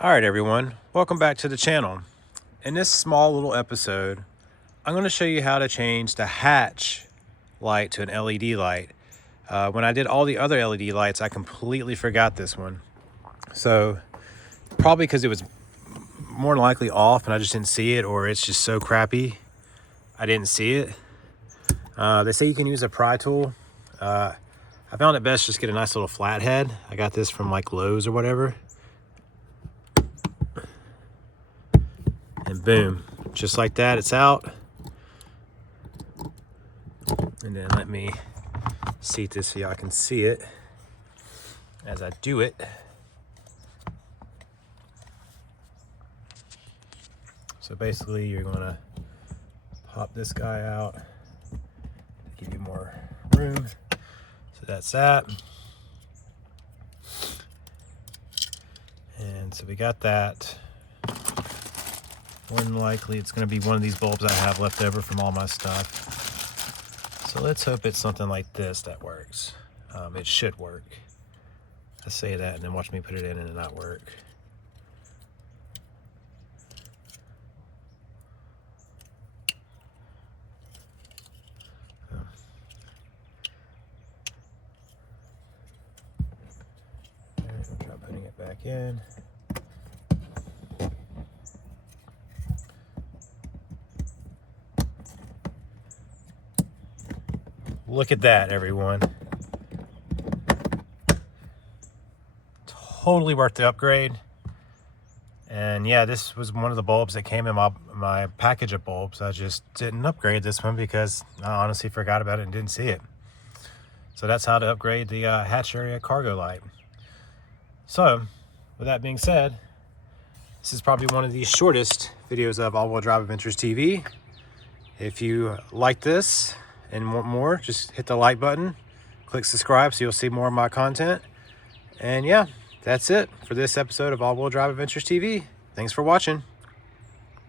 All right, everyone, welcome back to the channel. In this small little episode, I'm going to show you how to change the hatch light to an LED light. When I did all the other LED lights, I completely forgot this one. So probably because it was more than likely off and I just didn't see it, or it's just so crappy I didn't see it. They say you can use a pry tool. I found it best just get a nice little flathead. I got this from like Lowe's or whatever. And boom, just like that, it's out. And then let me seat this so y'all can see it as I do it. So basically you're gonna pop this guy out to give you more room. So that's that. And so we got that. More than likely it's going to be one of these bulbs I have left over from all my stuff. So let's hope it's something like this that works. It should work. I say that and then watch me put it in and it not work. Alright, I'll try putting it back in. Look at that, everyone. Totally worth the upgrade. And yeah, this was one of the bulbs that came in my package of bulbs. I just didn't upgrade this one because I honestly forgot about it and didn't see it. So that's how to upgrade the hatch area cargo light. So with that being said, this is probably one of the shortest videos of All Wheel Drive Adventures TV. If you like this and want more, just hit the like button, click subscribe so you'll see more of my content. And yeah, that's it for this episode of All Wheel Drive Adventures TV. Thanks for watching.